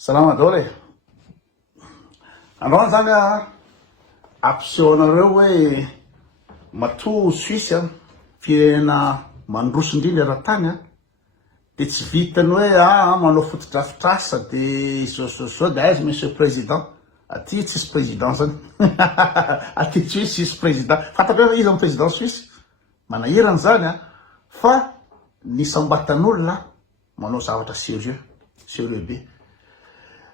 Salama dole. Androany zany ampiseho anareo hoe matoa Suisse firenena mandroso indrindra eran-tany de tsy vitany hoe manao fotodrafitrasa de zao de aiza monsieur président aty tsisy président zany aty tsisy président fatatreo izy amin'ny président Suisse manahirana zany fa ny sambatan'olona manao zavatra sérieux be.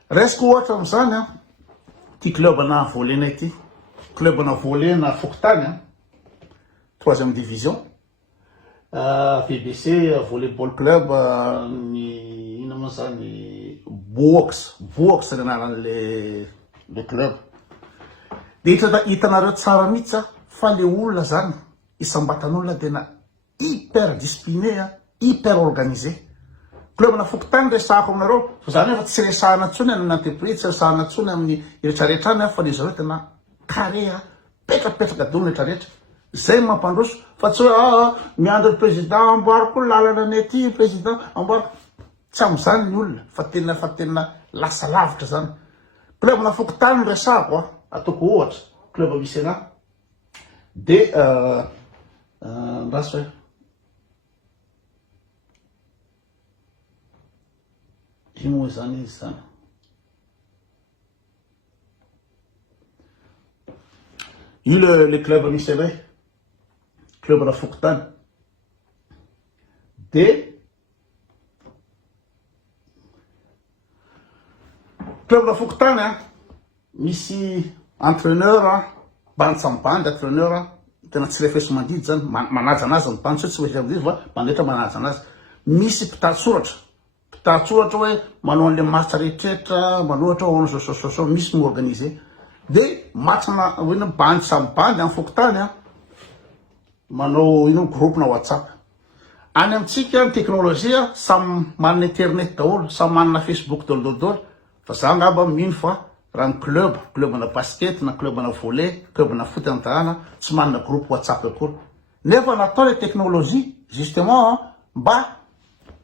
Resaka ohatra am'izany ty club na volley-nay ty club na volley na fokontany 3e division VBC volleyball club ny ina moa zany Boax ny anaran'le club de hitanareo tsara mihitsy fa le olona zany isambatan'olona tena hyper discipliné hyper organisé. Club na fokontany resahako aminareo fa zany efa tsy resahana ntsony amin'ny entreprise tsy resahana ntsony amin'ny rehetrarehetrany fa le zareo tena carré petrapetraka dolo rehetrarehetra zay mampandroso fa tsy hoe miandro le président amboariko lalana ny aty président amboariko tsy am'izany ny olona fa tena lasa lavitra zany. Club na fokontany resahako ataoko ohatra club misy ana de raso ino zany izy zany io le club misy anay club na fokontany de club na fokontany misy entraîneur bandy sambandy entraîneur tena tsy refeso mandidy zany manaja anazy ny bandy tsy hoe mandidy fa mandetra manaja anazy. Misy mpitantsoratra hoe manao an'le match rehetrarehetra manohatra hoe zao misy miorganiser de match na hoe bandy samy bandy amin'ny fokontany manao ino groupe na WhatsApp. Any amitsika ny teknôlôjia samy manana internet daholo samy manana Facebook daholo fa za ngamba mino fa raha ny club na basket na club na volley club na foot antahana tsy manana groupe WhatsApp akory nefa natao le teknôlôjia justement mba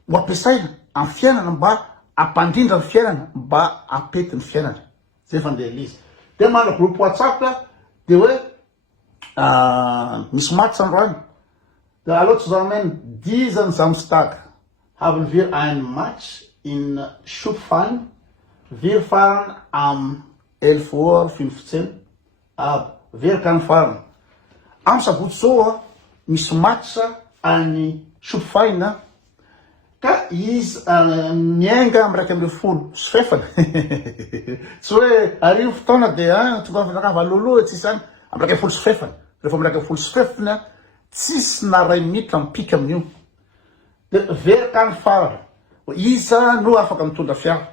ho ampiasaina amin'ny fiainana mba ampandrindra ny fiainana mba apety ny fiainana zay fandeha izy de manana groupe WhatsApp de hoe misy match androany de aloha zusammen diesen Samstag haben wir ein Match in Schupfheim. Wir fahren am 11:15 ab. Wir kan fahren. Am sabotsy zao misy match any Schupfheim ka izy miainga amin'ny 1:10 tsy hoe arivo fotoana de tonga fanakava aloloha tsy zany amin'ny 1:10 rehefa amin'ny 1:10 tsisy na ray minitra mipika amin'io de verkan fara iza no afaka mitondra fiara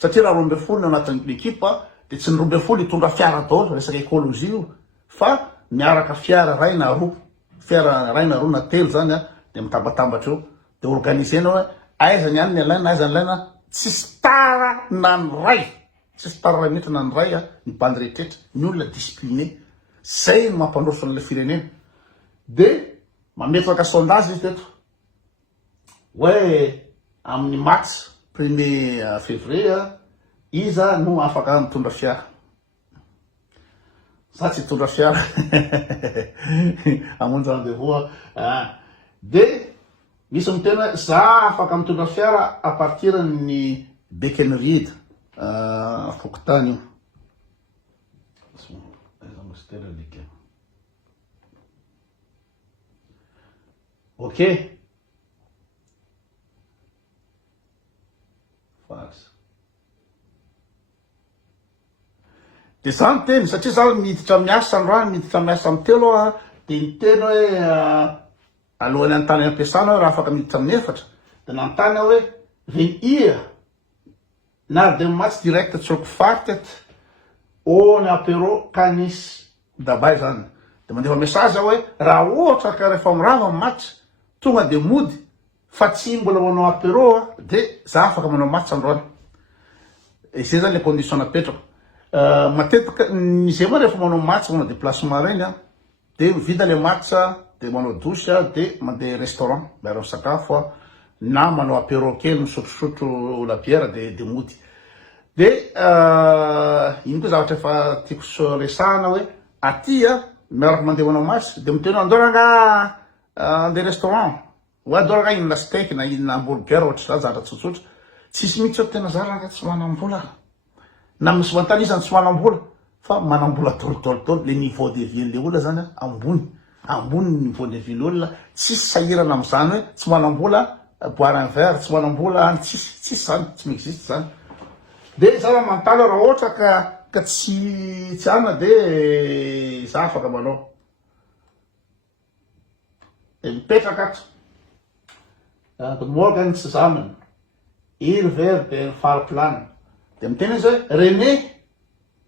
satria raha 12 no anatin'ny ekipa de tsy ny 12 hitondra fiara daholo resaka ekôlôzia io fa miaraka fiara ray na roa na telo zany de mitambatambatra eo de organisena hoe aiza ny any ny alaina aiza ny laina tsisy tara na ny ray minitra na ny ray ny bandy rehetrarehetra ny olona discipliné zay ny mampandroso an'le firenena de mametraka sondage izy teto hoe amin'ny match 1er février iza no afaka mitondra fiara za tsy hitondra fiara amonjy rendez-vous de misy mitena za afaka mitondra fiara à partir ny Bekenried fokontany io ok de za ny teny satria za miditra miasa androany miditra miasa amin'ny telo de ny teny hoe alohan'ny antany ampiasana hoe raha afaka miditra amin'ny efatra de nantany hoe ven ia när det match direkt tråkfartet och när apero kanis dabei zany de mandefa message hoe raha ohatra ka rehefa mirava match tonga de mody fa tsy mbola manao apero de za afaka manao match androany zay zany le condition napetrako matetika zay moa rehefa manao match manao déplacement regny de mivida le match de manao douche de mandeha restaurant miaro sakafo na manao apéro kely misotrosotro labiera de mody De ino koa zavatra efa tiako so resahana hoe aty miaraka mandeha manao match de miteny andoranga andeha restaurant ho adoranga inona steak na inona hamburger ohatra zany zavatra tsotsotra tsisy mihitsy hoe tena zaranga tsy manam-bola na misy vantany izany tsy manam-bola fa manam-bola tolotolotolo le niveau de vie le olona zany ambony niveau de vie l'olona tsisy sahirana am'izany hoe tsy manam-bola boire un verre tsy manam-bola any tsisy zany tsy m'existe zany de za manontany raha ohatra ka tsy ana de za afaka manao de mipetraka ato Morgan zusammen ihr werdet fahrplan de miteny izy hoe René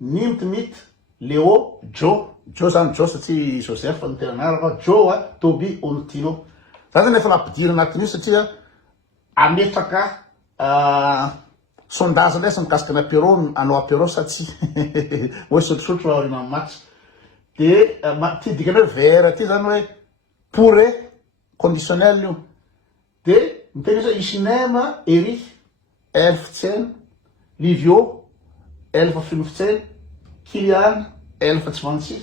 nimmt mit Leo Joe zany Joe satria Joseph ny tena anaraka Joe Toby Oltino za zany efa nampidiry anatin'io satria ametraka sondage lesy mikasika ny apéro anao apéro satsia hoe sotrosotro aorina amin'ny match de ty dikany hoe verre ty zany hoe pourrait conditionnel io de miteny izy hoe isinema Eric 11 Livio 11 Kilian 11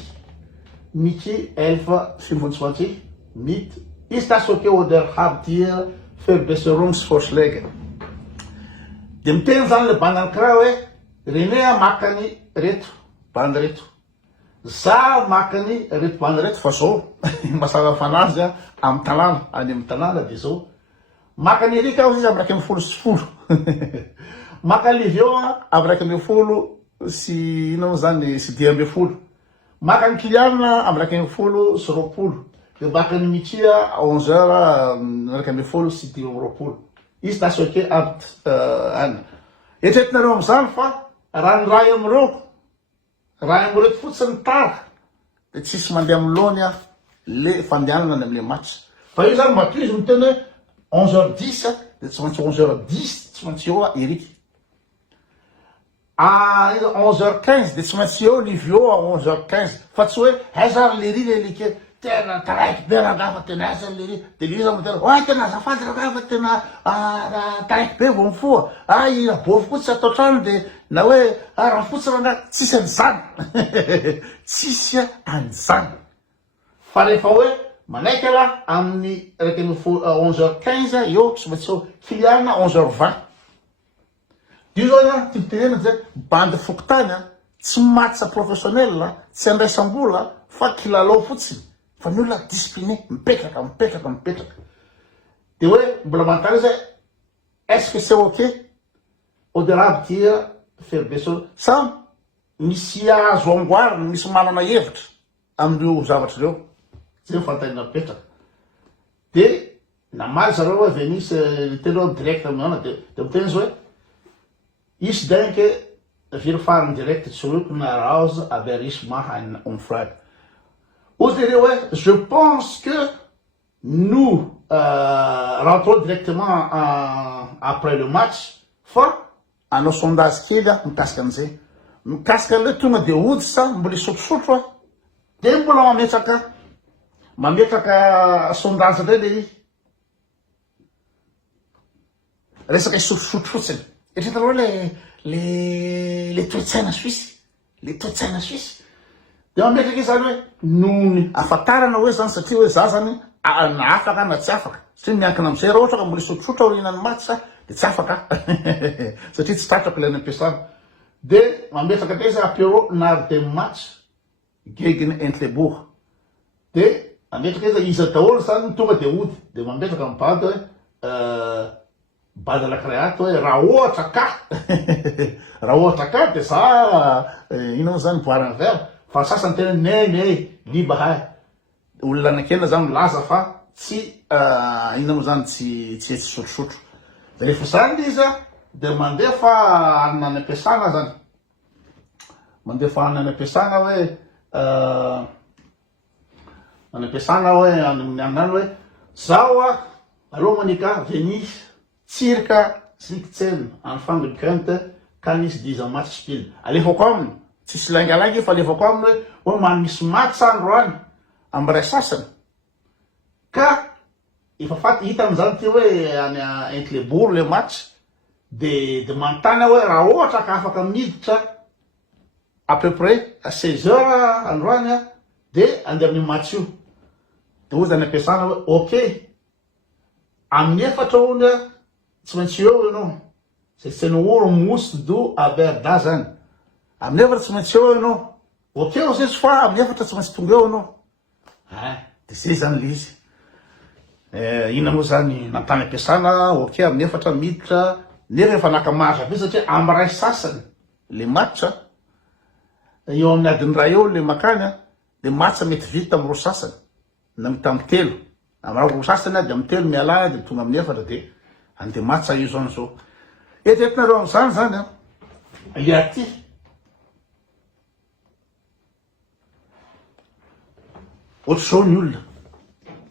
Miki 11 mit is das okay oder habt ihr Verbesserungsvorschläge de miteny zany le banda anakiraha hoe René makany reto banda reto za makany reto banda reto fa zao masava fanazy amy tanàna any amy tanàna de zao makany Erika aho izy amy raiky amby folo sy folo maka Livio amy raiky amby folo sy ino zany sy dimy amby folo maka ny Kilian amy raiky amby folo sy roapolo de maka ny Mikia 11h raiky amby folo sy dimy amby roapolo izy tasy oke any etretinareo am'izany fa raha ny raha amreo fotsiny tara de tsisy mandeha amlony le fandehanana amle match fa io zany mato izy miteny hoe 11h10 de tsy maintsy 11h10 tsy maintsy eo Eric 11h15 de tsy maintsy eo Livio 11h15 fa tsy hoe zary le ry lelike tena taraiky be ragafa tena azany le ry de le izy miteny oa tena azafady ragafa tena taraiky be vo mifoa ina bovy koa tsy atao trano de na hoe raha fotsy ranga tsisy an'izany tsisy an'izany fa rehefa hoe manaiky ala amin'ny raiky amby 11h15 eo tsy maintsy eo Kilian 11h20 io zany ty mitenena zay bandy fokotany tsy matsa professionnel tsy andraisam-bola fa kilalao fotsiny fa ny olona discipliné mipetraka de hoe mbola manontany zay est-ce que c'est ok oderaby tia ferbeso sa misy azo amboarina misy manana hevitra amreo zavatra reo zay mifantanina mipetraka de namaly zareo hoe Venise telo direct aminana de miteny izy hoe ich denke wir fahren direkt zurück nach Hause aber ich mache einen Umfrage je pense que nous rentrons directement après le match fa anao sondage kely mikasika an'izay mikasika le tonga de ody sa mbola isotrosotro de mbola mametraka sondage rey le resaka isotrosotro fotsiny eritretanao le toe-tsaina suisse de mametraky izy zany hoe nohony afatarana hoe zany satria hoe za zany na afaka na tsy afaka satria miankina am'izay raha ohatra ka mbola isotrosotra orinany match de tsy afaka satria tsy tratrako le any ampiasana de mametraka de izy apéro naar de match gegen Entlebuch de mametraka izy izy daholo zany tonga de ody de mametraka amy bady hoe bady anakirahato hoe raha ohatra ka de za ino zany boire un verre fa sasany tena nay libahay olona anakena zany milaza fa tsy ino zany tsy sotrosotro de rehefa zany izy de mandefa anina any ampiasana zany mandefa anina any ampiasana hoe any ampiasana hoe aminany hoe zao allo Monica Venise circa 16 Anfang könnte kann ich dieser Match spielen alefako aminy tsisy langalangy fa alefako aminy hoe man misy match andro any amy ray sasany ka efa faty hita amizany ty hoe any Entlebuch le match de manontany hoe raha ohatra ka afaka miditra à peu près à 16 heures androany a de andeha amin'ny match io de hoy zany ampiasana hoe ok amin'ny efatra ony a tsy maintsy eo ianao c'est no oro mosy do aberda zany amin'ny efatra tsy maintsy eo ianao ok zay fa amin'ny efatra tsy maintsy tonga eo ianao de zay zany le izy ina moa zany nantany ampiasana ok amin'ny efatra miditra nefa efa nakamaza be satria amin'ny ray sasany le match eo amin'ny adiny ray eo le makany de match mety vita amin'ny roa sasany na mita amin'ny telo amin'ny roa sasany de amin'ny telo miala de tonga amin'ny efatra de ande match io zany zao etetinareo am'izany zany iaty ohatr'izao ny olona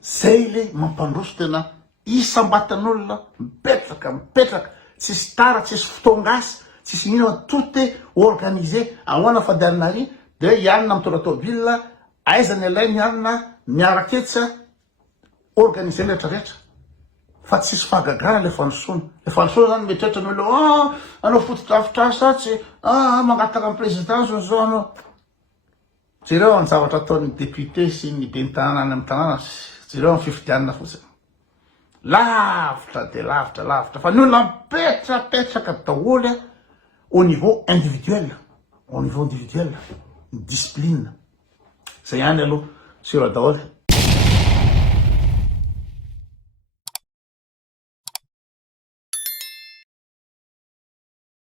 zay le mampandroso tena isam-batan'olona mipetraka tsisy tara tsisy fotoangasy tsisy mihina tout est organisé ahoana fadialina ary de ianina mitondra tômobila aizany alay mianina miaraketsy organisé rehetrarehetra fa tsisy fahagagana le fanosoana zany mieritreritra ny olo anao fotodrafitrasa tsy mangataka amin'ny présidence zao anao jereo ny zavatra ataon'ny député sy ny bentanana any amin'ny tanàna jereo amin'ny fifidianana fotsiny lavitra fa ny olona mipetrapetraka daholo au niveau individuel ny discipline zay ihany aloha sur daholo